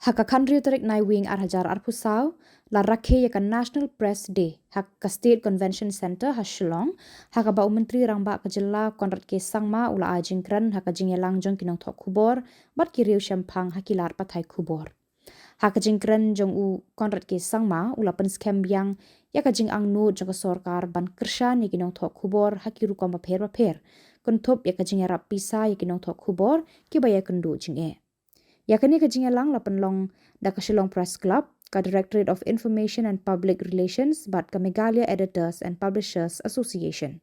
Haka country tarik nai wing arhajar arpusau la Rakhe yaka National Press Day haka State Convention Center ha Shillong haka ba Menteri Rangba Khubor konrat ke sangma ula ajingkran haka jingelang jong kinong thok Khubor bat kiriu shampang hakilar pathai Khubor haka jingkran jong u konrat ke sangma ula pen scam yang yaka jing ang nu jong sorkar ban kershan yakinong thok Khubor hakiru kom bapher konthop yaka jingerap pisa yakinong thok Khubor kibaya kendu jinge yakani ka jingelang lapan long da ka Shillong Press Club ka Directorate of Information and Public Relations bat ka Meghalaya Editors and Publishers Association.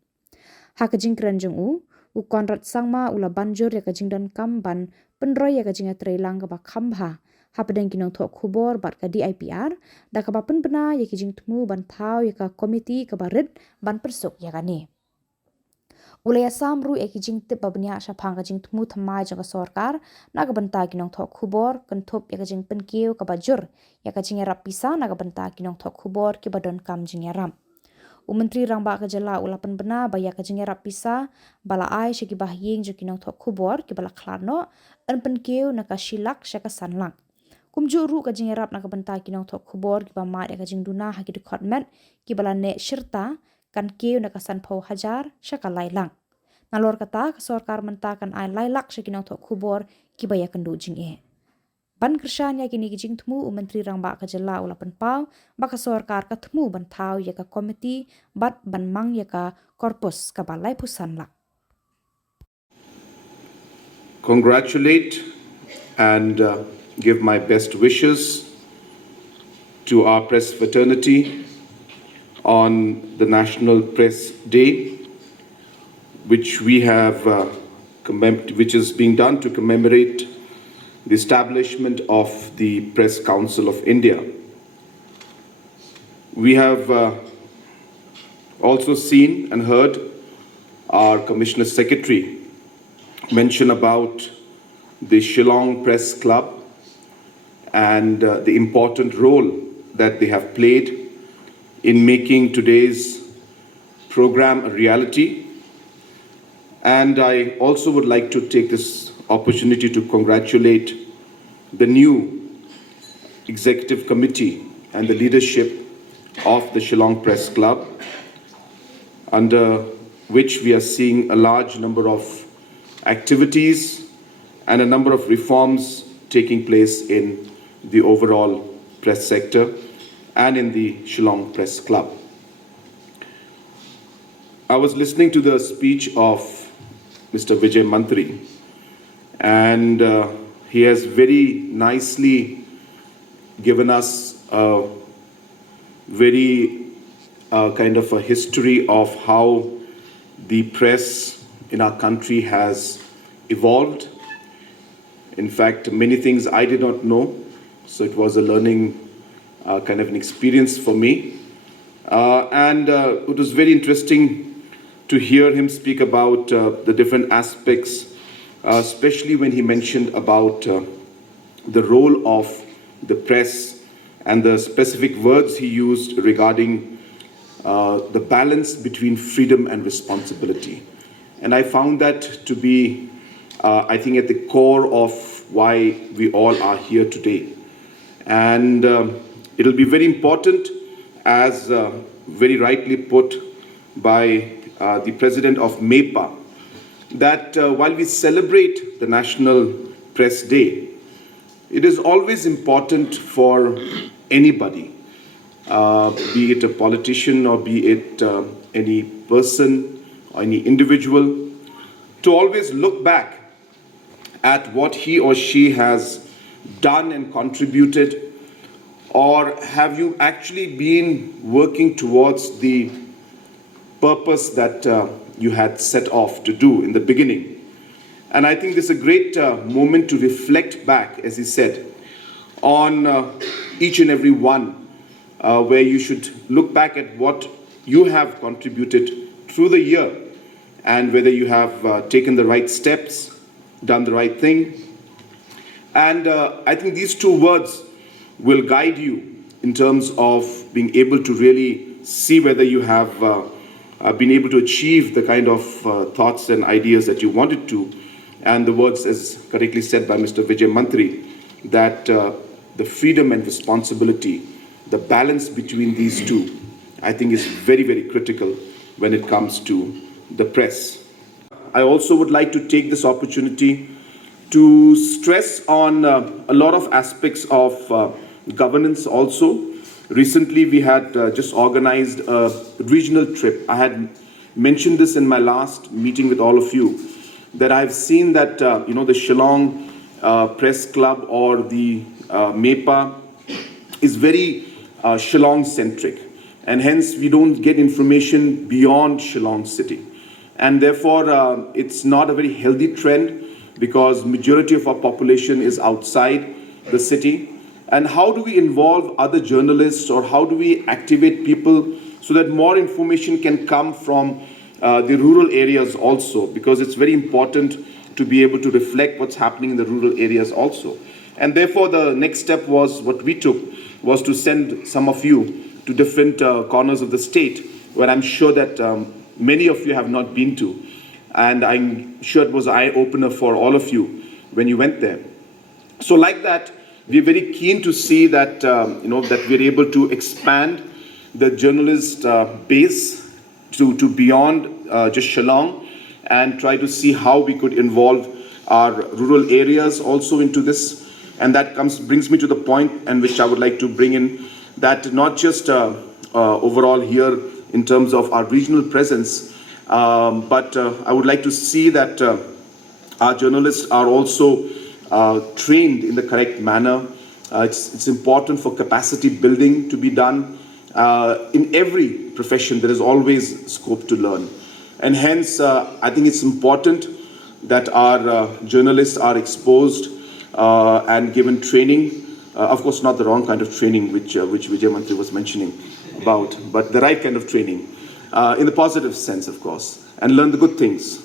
Ha ka jingkran jong u konrat sangma ula banjur ya ka jingdan kam ban penroy ya ka jinga trailang ka ba khambha ha padang kinong thok Khubor bat ka DIPR da ka ba penbena ya ki jing tmu ban thau ya ka komiti ka ba rid ban persuk ya ka ni. Ulaya samru eki jing tip babnya shapang ka jing tmu thamai jaga sorkar naga banta kinong thok Khubor kenthop ya ka jing penkiu ka bajur ya ka jing rap pisa naga banta kinong thok Khubor ki badon kam jing ram Menteri Rangba Khubor ulapan bena ba ya ka jing rap pisa bala ai shiki bahying jo kinong thok Khubor ki bala klarno an penkiu na ka shilak shaka sanlang kumju ru ka jing rap naga banta kinong thok Khubor ki ba ma ya ka jing duna ha ki department ki bala ne shirta kan kiu na kasan pau hajar shaka lailang nalor kata sorkar mentakan ai lailak shakinong thok Khubor kibaya kendu jing e ban kershan ya kini jing tmu Menteri Rangba Khubor ulapan pau baka sorkar ka tmu ban thau ya ka komiti bat ban mang ya ka korpus ka balai pusan lak. Congratulate and give my best wishes to our press fraternity on the National Press Day, which we have, which is being done to commemorate the establishment of the Press Council of India. We have also seen and heard our Commissioner Secretary mention about the Shillong Press Club and the important role that they have played in making today's program a reality. And I also would like to take this opportunity to congratulate the new executive committee and the leadership of the Shillong Press Club, under which we are seeing a large number of activities and a number of reforms taking place in the overall press sector and in the Shillong Press Club. I was listening to the speech of Mr. Vijay Mantri, and he has very nicely given us a very kind of a history of how the press in our country has evolved. In fact, many things I did not know, so it was a learning kind of an experience for me. And it was very interesting to hear him speak about the different aspects, especially when he mentioned about the role of the press and the specific words he used regarding the balance between freedom and responsibility. And I found that to be, I think, at the core of why we all are here today. And it'll be very important, as very rightly put by the president of MEPA, that while we celebrate the National Press Day, it is always important for anybody, be it a politician or be it any person or any individual, to always look back at what he or she has done and contributed, or have you actually been working towards the purpose that you had set off to do in the beginning. And I think this is a great moment to reflect back, as he said, on each and every one, where you should look back at what you have contributed through the year and whether you have taken the right steps, done the right thing. And I think these two words will guide you in terms of being able to really see whether you have been able to achieve the kind of thoughts and ideas that you wanted to. And the words, as correctly said by Mr. Vijay Mantri, that the freedom and responsibility, the balance between these two, I think is very, very critical when it comes to the press. I also would like to take this opportunity to stress on a lot of aspects of governance also. Recently, we had just organized a regional trip. I had mentioned this in my last meeting with all of you, that I've seen that, the Shillong Press Club or the MEPA is very Shillong-centric. And hence, we don't get information beyond Shillong city. And therefore, it's not a very healthy trend because majority of our population is outside the city. And how do we involve other journalists, or how do we activate people so that more information can come from the rural areas also? Because it's very important to be able to reflect what's happening in the rural areas also. And therefore, the next step was what we took was to send some of you to different corners of the state, where I'm sure that many of you have not been to. And I'm sure it was an eye-opener for all of you when you went there. So like that, we're very keen to see that, that we're able to expand the journalist base to beyond just Shillong, and try to see how we could involve our rural areas also into this. And that brings me to the point in which I would like to bring in that not just overall here in terms of our regional presence, but I would like to see that our journalists are also trained in the correct manner. It's important for capacity building to be done. In every profession, there is always scope to learn. And hence, I think it's important that our journalists are exposed and given training. Of course, not the wrong kind of training which Vijay Mantri was mentioning about, but the right kind of training in the positive sense, of course, and learn the good things.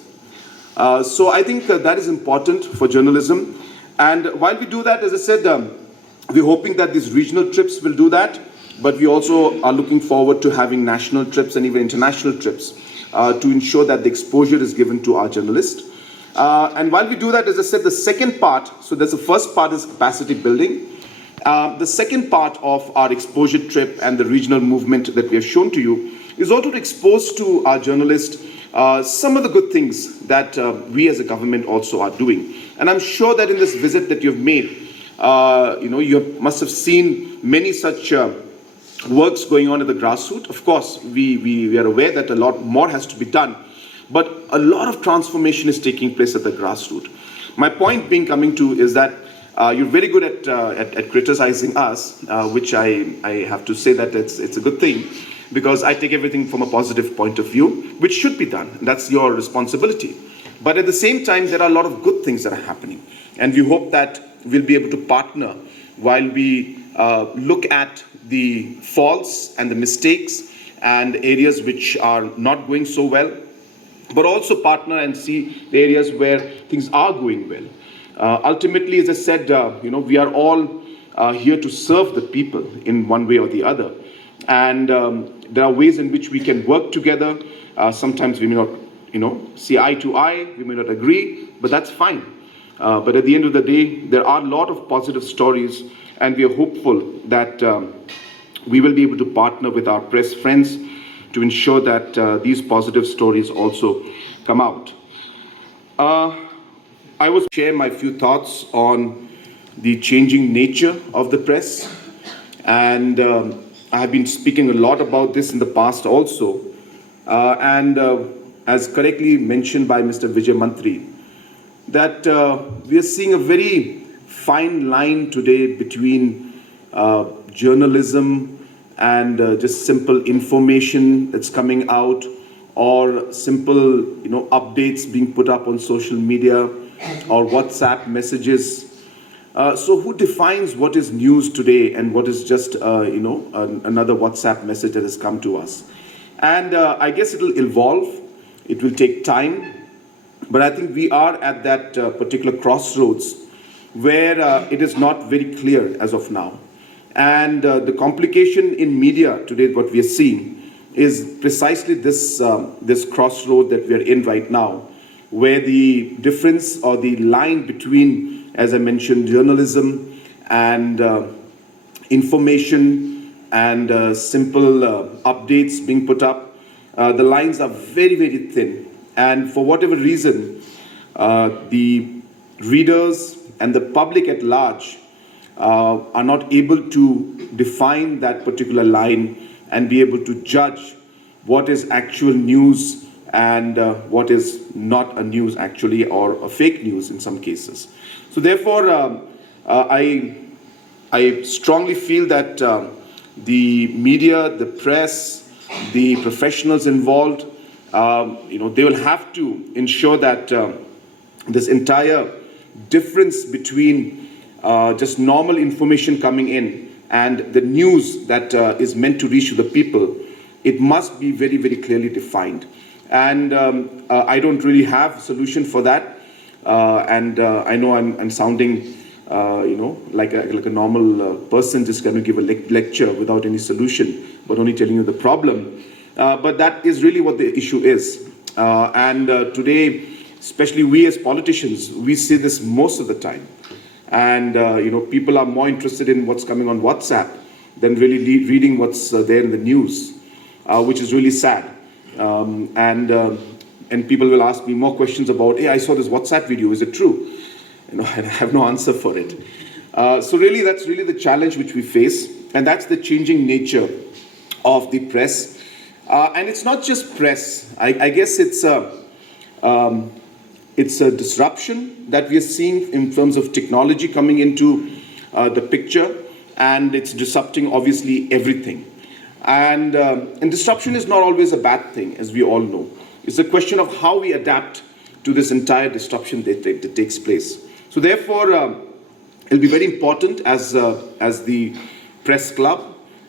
So I think that is important for journalism. And while we do that, as I said, we're hoping that these regional trips will do that, but we also are looking forward to having national trips and even international trips to ensure that the exposure is given to our journalists. And while we do that, as I said, the second part, so there's the first part is capacity building. The second part of our exposure trip and the regional movement that we have shown to you is also to expose to our journalists some of the good things that we as a government also are doing. And I'm sure that in this visit that you've made, you must have seen many such works going on at the grassroots. Of course, we are aware that a lot more has to be done, but a lot of transformation is taking place at the grassroots. My point being coming to is that you're very good at criticizing us, which I have to say that it's a good thing, because I take everything from a positive point of view, which should be done. That's your responsibility. But at the same time, there are a lot of good things that are happening. And we hope that we'll be able to partner while we look at the faults and the mistakes and areas which are not going so well, but also partner and see the areas where things are going well. Ultimately, as I said, we are all here to serve the people in one way or the other. And there are ways in which we can work together. Sometimes we may not, see eye to eye, we may not agree, but that's fine. But at the end of the day, there are a lot of positive stories, and we are hopeful that we will be able to partner with our press friends to ensure that these positive stories also come out. I will share my few thoughts on the changing nature of the press, and I have been speaking a lot about this in the past also, and as correctly mentioned by Mr. Vijay Mantri, that we are seeing a very fine line today between journalism and just simple information that's coming out, or simple updates being put up on social media or WhatsApp messages. So who defines what is news today and what is just another WhatsApp message that has come to us? And I guess it'll evolve. It will take time. But I think we are at that particular crossroads where it is not very clear as of now. And the complication in media today, what we are seeing, is precisely this crossroad that we are in right now, where the difference or the line between, as I mentioned, journalism and information and simple updates being put up. The lines are very, very thin. And for whatever reason, the readers and the public at large are not able to define that particular line and be able to judge what is actual news and what is not a news actually, or a fake news in some cases. So therefore, I strongly feel that the media, the press, the professionals involved, they will have to ensure that this entire difference between just normal information coming in and the news that is meant to reach to the people, it must be very, very clearly defined. And I don't really have a solution for that. I know I'm sounding, like a normal person just going to give a lecture without any solution, but only telling you the problem. But that is really what the issue is. Today, especially we as politicians, we see this most of the time. And people are more interested in what's coming on WhatsApp than really reading what's there in the news, which is really sad. And people will ask me more questions about, hey, I saw this WhatsApp video, is it true? And I have no answer for it. So really, that's really the challenge which we face, and that's the changing nature of the press. And it's not just press. I guess it's a disruption that we are seeing in terms of technology coming into the picture, and it's disrupting obviously everything. And disruption is not always a bad thing, as we all know. It's a question of how we adapt to this entire disruption that takes place. So therefore, it'll be very important as the press club,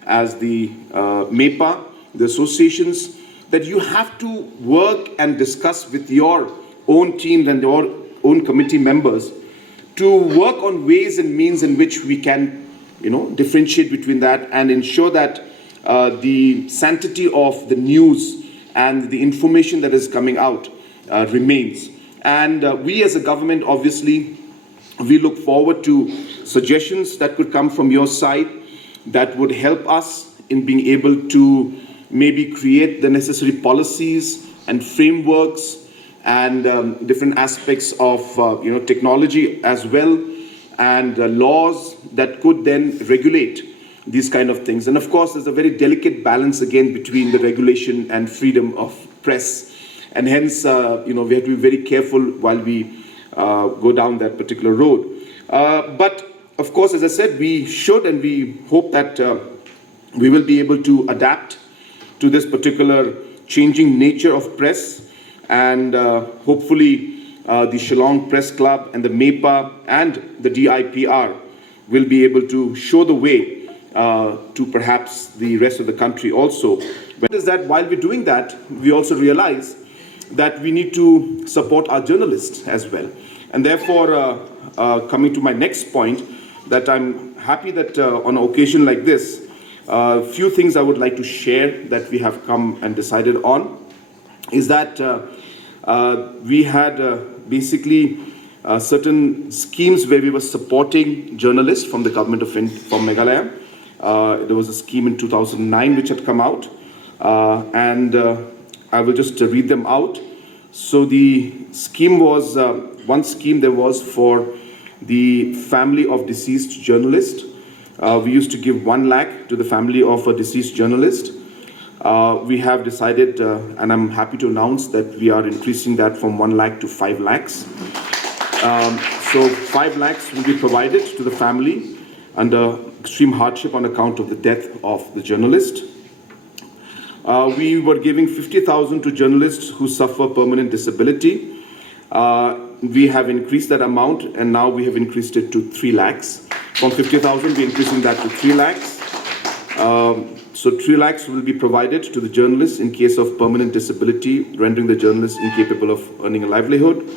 as the MEPA, the associations, that you have to work and discuss with your own teams and your own committee members to work on ways and means in which we can, differentiate between that and ensure that the sanctity of the news and the information that is coming out remains. And we as a government, obviously, we look forward to suggestions that could come from your side that would help us in being able to maybe create the necessary policies and frameworks and different aspects of technology as well, and laws that could then regulate these kind of things. And of course, there's a very delicate balance again between the regulation and freedom of press. And hence, we have to be very careful while we go down that particular road. But of course, as I said, we should and we hope that we will be able to adapt to this particular changing nature of press. And hopefully, the Shillong Press Club and the MEPA and the DIPR will be able to show the way to perhaps the rest of the country also. But is that while we're doing that, we also realize that we need to support our journalists as well. And therefore, coming to my next point, that I'm happy that on an occasion like this, a few things I would like to share that we have come and decided on is that we had basically certain schemes where we were supporting journalists from the government from Meghalaya. There was a scheme in 2009 which had come out, and I will just read them out. So the scheme was, one scheme there was for the family of deceased journalist. We used to give 1 lakh to the family of a deceased journalist. We have decided, and I'm happy to announce that we are increasing that from 1 lakh to 5 lakhs. So 5 lakhs will be provided to the family under extreme hardship on account of the death of the journalist. We were giving 50,000 to journalists who suffer permanent disability. We have increased that amount, and now we have increased it to 3 lakhs. From 50,000, we're increasing that to 3 lakhs. So 3 lakhs will be provided to the journalists in case of permanent disability, rendering the journalist incapable of earning a livelihood.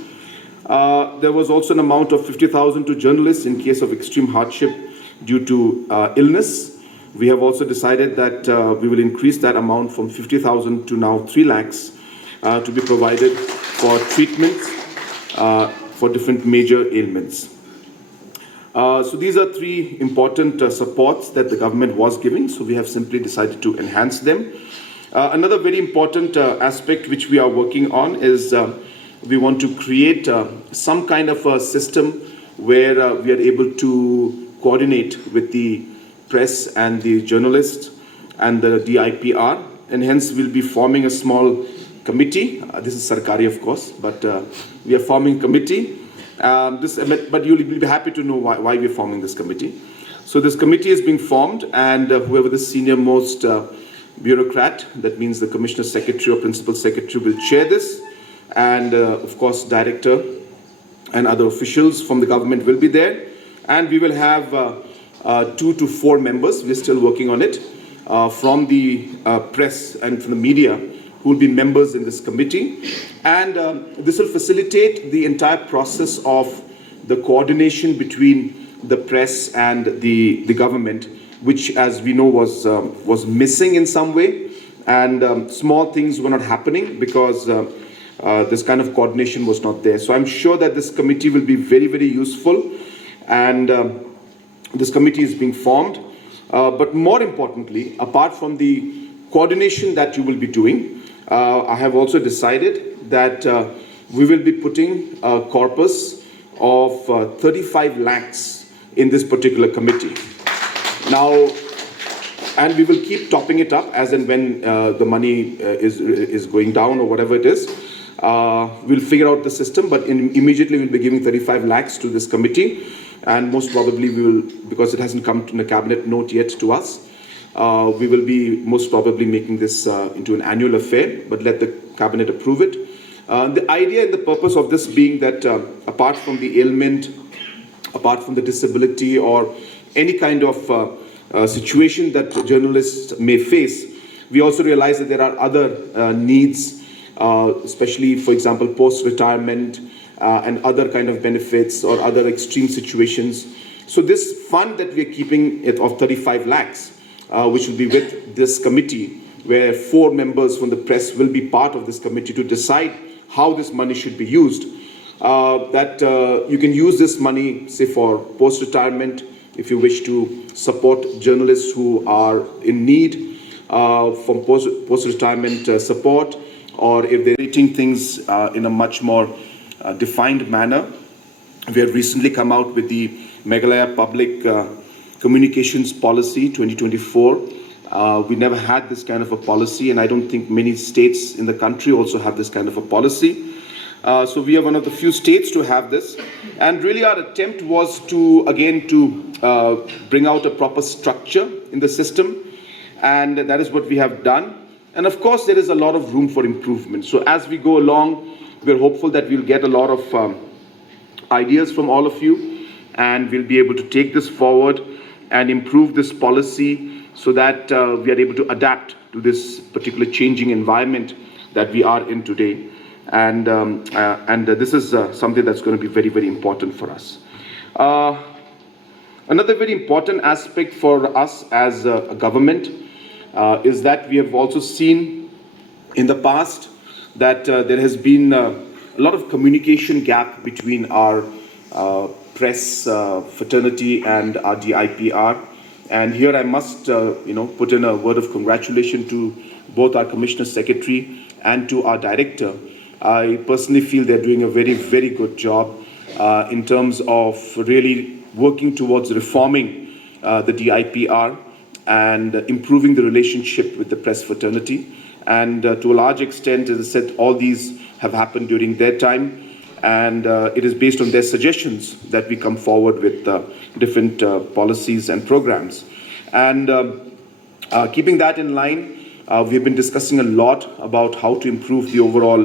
There was also an amount of 50,000 to journalists in case of extreme hardship due to illness. We have also decided that we will increase that amount from 50,000 to now 3 lakhs to be provided for treatment for different major ailments. So these are three important supports that the government was giving. So we have simply decided to enhance them. Another very important aspect which we are working on is we want to create some kind of a system where we are able to coordinate with the press and the journalists and the DIPR, and hence we'll be forming a small committee. This is Sarkari, of course, but we are forming a committee. But you'll be happy to know why we're forming this committee. So this committee is being formed, and whoever the senior most bureaucrat, that means the Commissioner Secretary or Principal Secretary, will chair this, and of course Director and other officials from the government will be there, and we will have 2 to 4 members, we're still working on it, from the press and from the media, who will be members in this committee. And this will facilitate the entire process of the coordination between the press and the government, which, as we know, was missing in some way. And small things were not happening because this kind of coordination was not there. So I'm sure that this committee will be very, very useful. And this committee is being formed. But more importantly, apart from the coordination that you will be doing, I have also decided that we will be putting a corpus of 35 lakhs in this particular committee. Now, and we will keep topping it up as and when the money is going down or whatever it is. We'll figure out the system, but immediately we'll be giving 35 lakhs to this committee. And most probably we will, because it hasn't come to the cabinet note yet to us, we will be most probably making this into an annual affair, but let the cabinet approve it. The idea and the purpose of this being that apart from the ailment, apart from the disability or any kind of situation that journalists may face, we also realize that there are other needs, especially, for example, post-retirement and other kind of benefits or other extreme situations. So this fund that we are keeping it of 35 lakhs, which will be with this committee, where 4 members from the press will be part of this committee to decide how this money should be used. You can use this money, say, for post-retirement, if you wish to support journalists who are in need from post-retirement support, or if they're rating things in a much more defined manner. We have recently come out with the Meghalaya Public Communications Policy 2024. We never had this kind of a policy, and I don't think many states in the country also have this kind of a policy. So we are one of the few states to have this. And really our attempt was to bring out a proper structure in the system. And that is what we have done. And of course, there is a lot of room for improvement. So as we go along, we're hopeful that we'll get a lot of ideas from all of you, and we'll be able to take this forward and improve this policy so that we are able to adapt to this particular changing environment that we are in today. And this is something that's going to be very, very important for us. Another very important aspect for us as a government is that we have also seen in the past that there has been a lot of communication gap between our press fraternity and our DIPR. And here I must put in a word of congratulation to both our Commissioner Secretary and to our Director. I personally feel they're doing a very, very good job in terms of really working towards reforming the DIPR and improving the relationship with the press fraternity. And to a large extent, as I said, all these have happened during their time. And it is based on their suggestions that we come forward with different policies and programs. And keeping that in line, we've been discussing a lot about how to improve the overall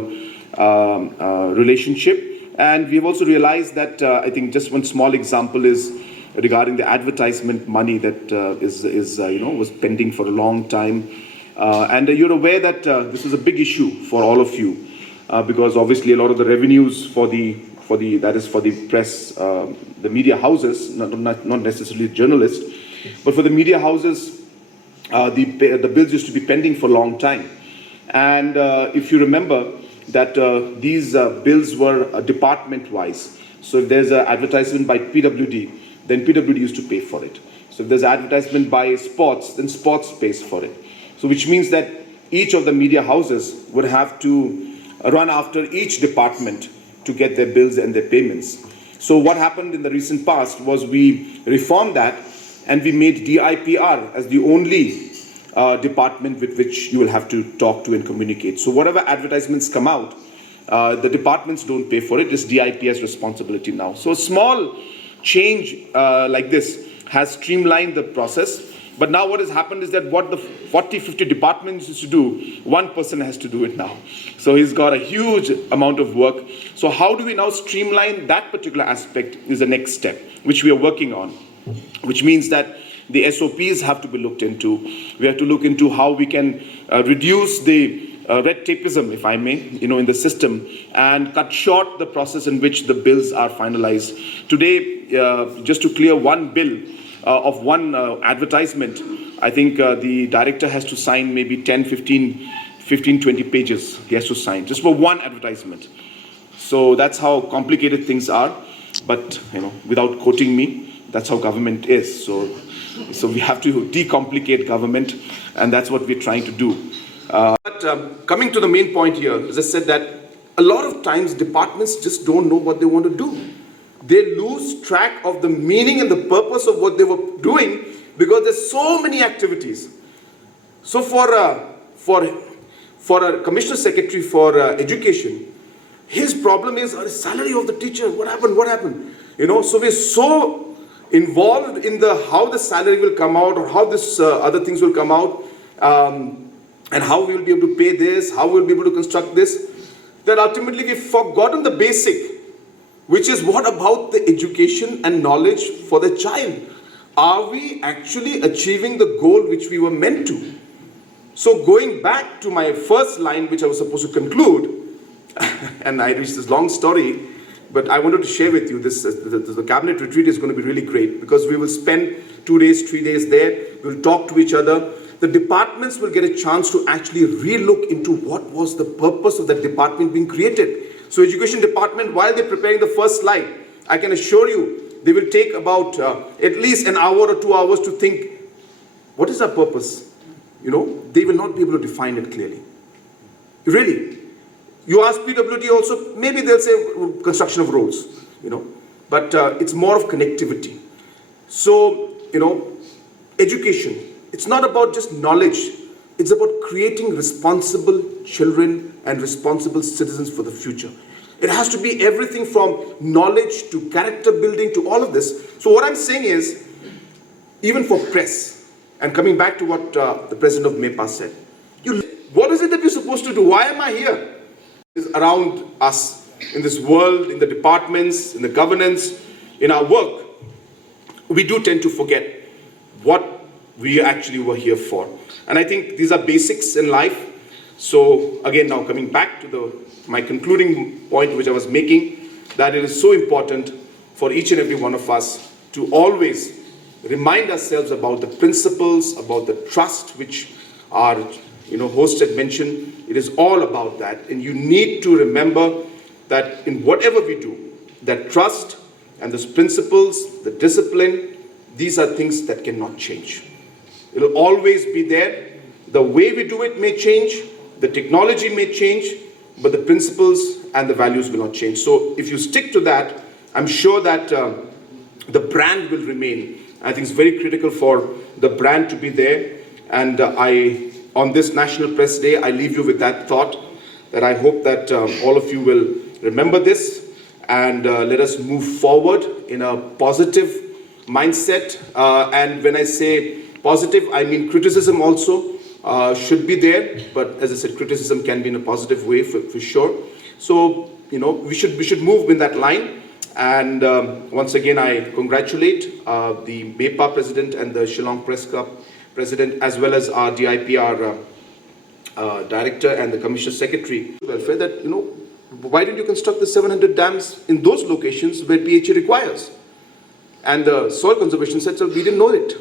relationship. And we've also realized that I think just one small example is regarding the advertisement money that was pending for a long time. And you're aware that this is a big issue for all of you, because obviously a lot of the revenues for the press, the media houses, not necessarily journalists, but for the media houses, the bills used to be pending for a long time. And if you remember that these bills were department-wise. So if there's an advertisement by PWD, then PWD used to pay for it. So if there's advertisement by sports, then sports pays for it. So which means that each of the media houses would have to run after each department to get their bills and their payments. So what happened in the recent past was we reformed that and we made DIPR as the only department with which you will have to talk to and communicate. So whatever advertisements come out, the departments don't pay for it. It's DIP's responsibility now. So a small change like this has streamlined the process. But now what has happened is that what the 40, 50 departments used to do, one person has to do it now. So he's got a huge amount of work. So how do we now streamline that particular aspect is the next step, which we are working on, which means that the SOPs have to be looked into. We have to look into how we can reduce the red tapeism, if I may, in the system, and cut short the process in which the bills are finalized. Today, just to clear one bill of one advertisement, I think the director has to sign maybe 10, 15, 20 pages. He has to sign just for one advertisement. So that's how complicated things are. But without quoting me, that's how government is. So we have to decomplicate government, and that's what we're trying to do. But coming to the main point here, as I said, that a lot of times departments just don't know what they want to do. They lose track of the meaning and the purpose of what they were doing because there's so many activities. So for a commissioner secretary for education, his problem is the salary of the teacher. What happened? So we're so involved in how the salary will come out or how this other things will come out, and how we will be able to pay this, how we'll be able to construct this, that ultimately we've forgotten the basic, which is what about the education and knowledge for the child? Are we actually achieving the goal which we were meant to? So going back to my first line, which I was supposed to conclude, and I reached this long story, but I wanted to share with you this, the cabinet retreat is going to be really great because we will spend 2 days, 3 days there, we'll talk to each other. The departments will get a chance to actually relook into what was the purpose of that department being created. So education department, while they're preparing the first slide, I can assure you, they will take about at least an hour or 2 hours to think, what is our purpose? They will not be able to define it clearly. Really. You ask PWD also, maybe they'll say construction of roads, but it's more of connectivity. So, education, it's not about just knowledge. It's about creating responsible children and responsible citizens for the future. It has to be everything from knowledge to character building to all of this. So what I'm saying is, even for press, and coming back to what the president of MEPA said, what is it that we're supposed to do? Why am I here? It's around us, in this world, in the departments, in the governance, in our work. We do tend to forget what we actually were here for. And I think these are basics in life. So again, now coming back to my concluding point which I was making, that it is so important for each and every one of us to always remind ourselves about the principles, about the trust which our host had mentioned. It is all about that. And you need to remember that in whatever we do, that trust and those principles, the discipline, these are things that cannot change. It will always be there. The way we do it may change, the technology may change, but the principles and the values will not change. So if you stick to that, I'm sure that the brand will remain. I think it's very critical for the brand to be there. And on this National Press Day, I leave you with that thought, that I hope that all of you will remember this and let us move forward in a positive mindset. And when I say positive, I mean criticism also should be there, but as I said, criticism can be in a positive way for sure. So, we should move in that line. And once again, I congratulate the MEPA president and the Shillong Press Club president, as well as our DIPR director and the commissioner secretary welfare, that, why didn't you construct the 700 dams in those locations where PHA requires? And the soil conservation said, so we didn't know it.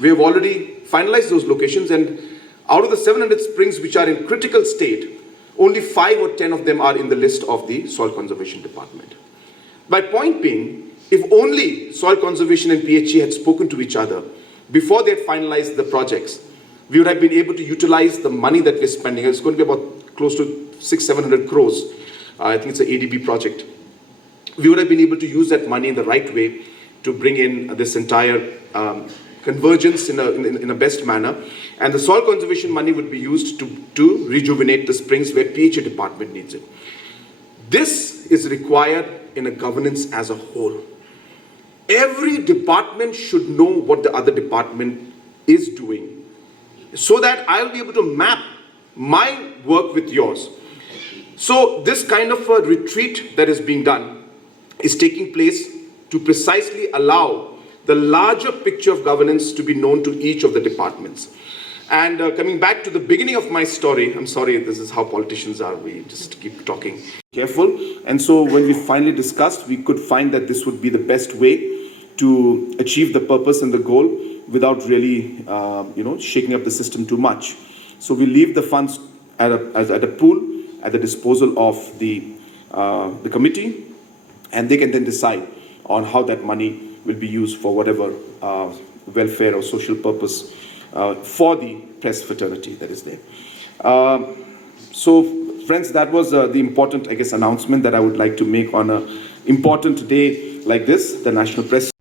We have already finalized those locations, and out of the 700 springs which are in critical state, only 5 or 10 of them are in the list of the soil conservation department. My point being If only soil conservation and PHE had spoken to each other before they had finalized the projects, we would have been able to utilize the money that we're spending. It's going to be about close to 600-700 crores. I think it's an ADB project. We would have been able to use that money in the right way to bring in this entire convergence in a best manner. And the soil conservation money would be used to rejuvenate the springs where PHE department needs it. This is required in a governance as a whole. Every department should know what the other department is doing, so that I'll be able to map my work with yours. So this kind of a retreat that is being done is taking place to precisely allow the larger picture of governance to be known to each of the departments. And coming back to the beginning of my story, I'm sorry, this is how politicians are, we just keep talking. Careful. And so when we finally discussed, we could find that this would be the best way to achieve the purpose and the goal without really, shaking up the system too much. So we leave the funds at a pool at the disposal of the committee, and they can then decide on how that money will be used for whatever welfare or social purpose for the press fraternity that is there. So friends, that was the important, announcement that I would like to make on an important day like this, the National Press